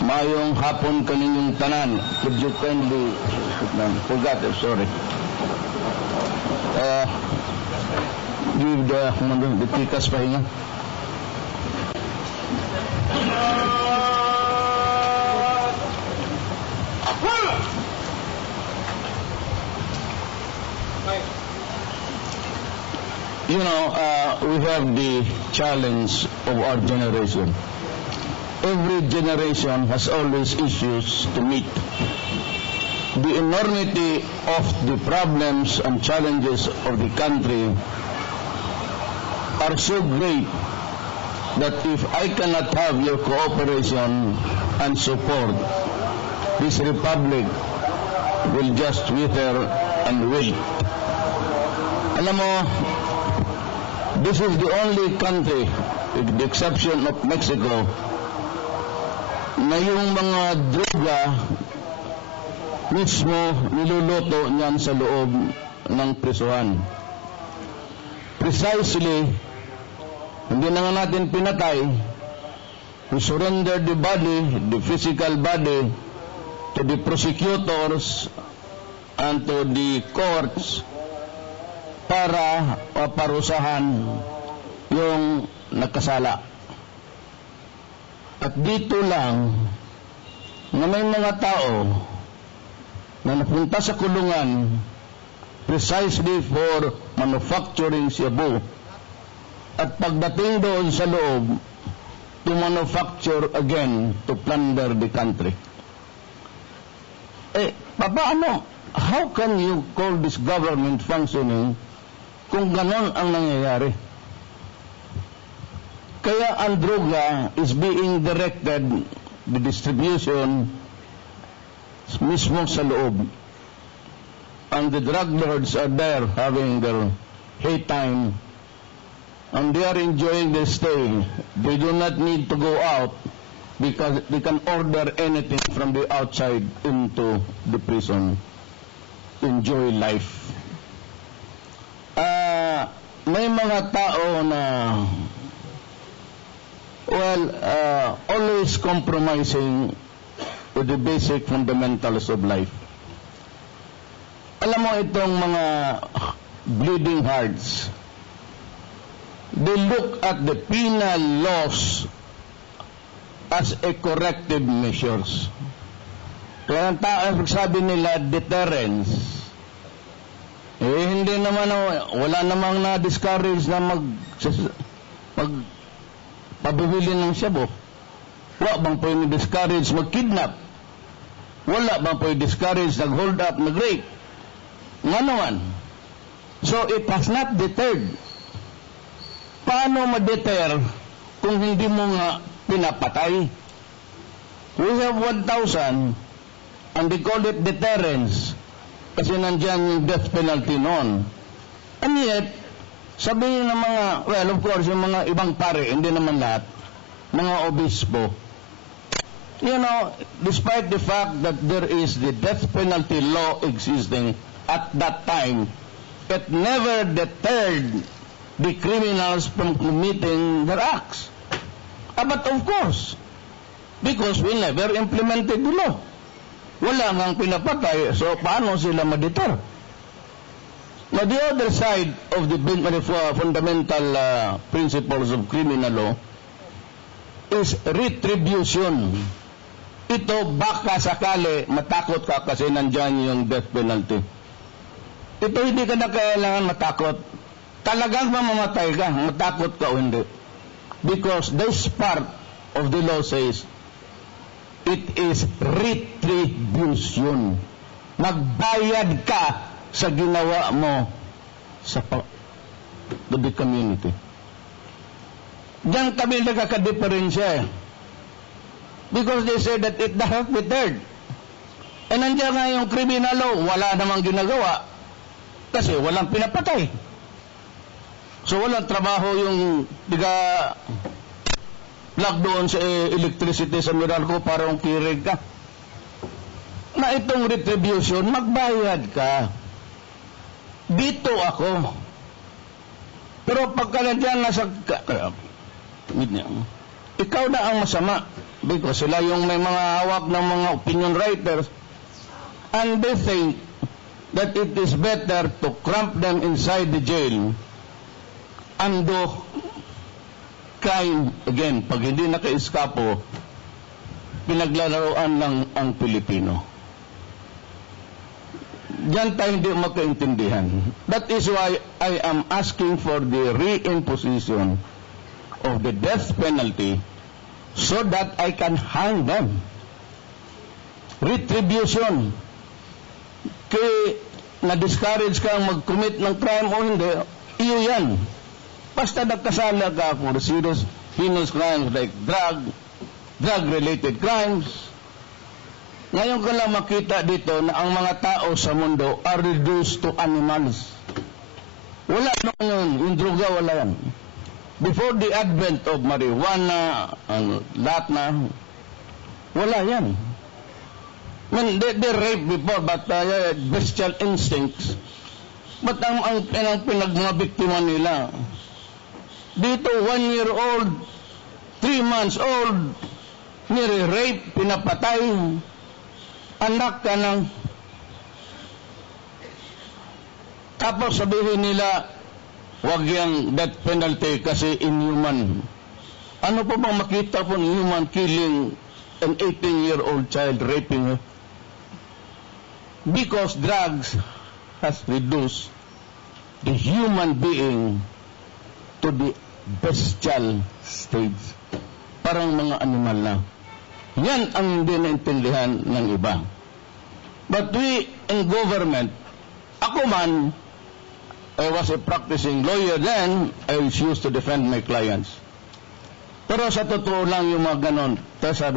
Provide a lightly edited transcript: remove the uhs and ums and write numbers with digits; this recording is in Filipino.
Mayong hapon kaninyong tanan. Could you kindly... Forgot, sorry. Give the tikas pahinga. You know, we have the challenge of our generation. Every generation has always issues to meet. The enormity of the problems and challenges of the country are so great that if I cannot have your cooperation and support, this republic will just wither and wait. Alam mo, this is the only country, with the exception of Mexico, na yung mga droga mismo niluluto niyan sa loob ng prisuhan. Precisely, hindi na nga natin pinatay, we surrender the body, the physical body, to the prosecutors and to the courts para parusahan yung nagkasala. At dito lang na may mga tao na napunta sa kulungan precisely for manufacturing shabu, at pagdating doon sa loob to manufacture again to plunder the country. Paano? How can you call this government functioning kung ganon ang nangyayari? Kaya ang droga is being directed, the distribution mismo sa loob. And the drug lords are there having their hay time, and they are enjoying their stay. They do not need to go out because they can order anything from the outside into the prison. Enjoy life. May mga tao na always compromising with the basic fundamentals of life. Alam mo itong mga bleeding hearts, they look at the penal laws as a corrective measures. Kaya ang tao, sabi nila, deterrence. Hindi naman, wala namang na-discourage na pabibili ng shabu. Wala bang po yung discourage mag-kidnap? Wala bang po yung discourage nag-hold up, nag-rape? Nga naman. So it has not deterred. Paano ma-deter kung hindi mo nga pinapatay? We have 1,000 and they call it deterrence kasi nandyan yung death penalty noon. And yet, sabihin ng mga, well, of course, yung mga ibang pare, hindi naman lahat, mga obispo, you know, despite the fact that there is the death penalty law existing at that time, it never deterred the criminals from committing their acts. But of course, because we never implemented the law. Wala ngang pinapatay, so paano sila ma-deter? Now, the other side of the fundamental principles of criminal law is retribution. Ito, baka sakali matakot ka kasi nandyan yung death penalty. Ito, hindi ka na kailangan matakot. Talagang mamamatay ka, matakot ka o hindi. Because this part of the law says, it is retribution. Magbayad ka sa ginawa mo sa the community. Diyan kami nagkakadiferensya. Because they say that it does not deterred. E nandiyan nga yung criminal law, wala namang ginagawa kasi walang pinapatay. So walang trabaho yung plug doon sa electricity sa Meralco para kung kirig ka. Na itong retribution, magbayad ka. Dito ako. Pero pagka nandiyan nasa ikaw na ang masama because sila yung may mga hawak ng mga opinion writers and they think that it is better to cramp them inside the jail and do crime again. Pag hindi naka-eskapo, pinaglalaroan lang ang Pilipino. Diyan tayo hindi magkaintindihan. That is why I am asking for the reimposition of the death penalty so that I can hang them. Retribution. Kaya na-discourage ka mag-commit ng crime o hindi, iyo yan. Basta nagkasala ka for serious heinous crimes like drug-related crimes. Ngayon ko lang makita dito na ang mga tao sa mundo are reduced to animals. Wala naman yun. Yung droga, wala yan. Before the advent of marijuana, lahat na, wala yan. I mean, they rape before, but bestial instincts. But ang mga biktima nila, dito 1 year old, 3 months old, nire-rape, pinapatay, anak ka ng... Tapos sabihin nila, wag yung death penalty kasi inhuman. Ano pa bang makita po ng human killing an 18-year-old child, raping her? Because drugs has reduced the human being to the bestial stage. Parang mga animal na. Yan ang hindi naintindihan ng iba. But we in government, ako man, I was a practicing lawyer then, I used to defend my clients. Pero sa totoo lang yung mga ganon, sabi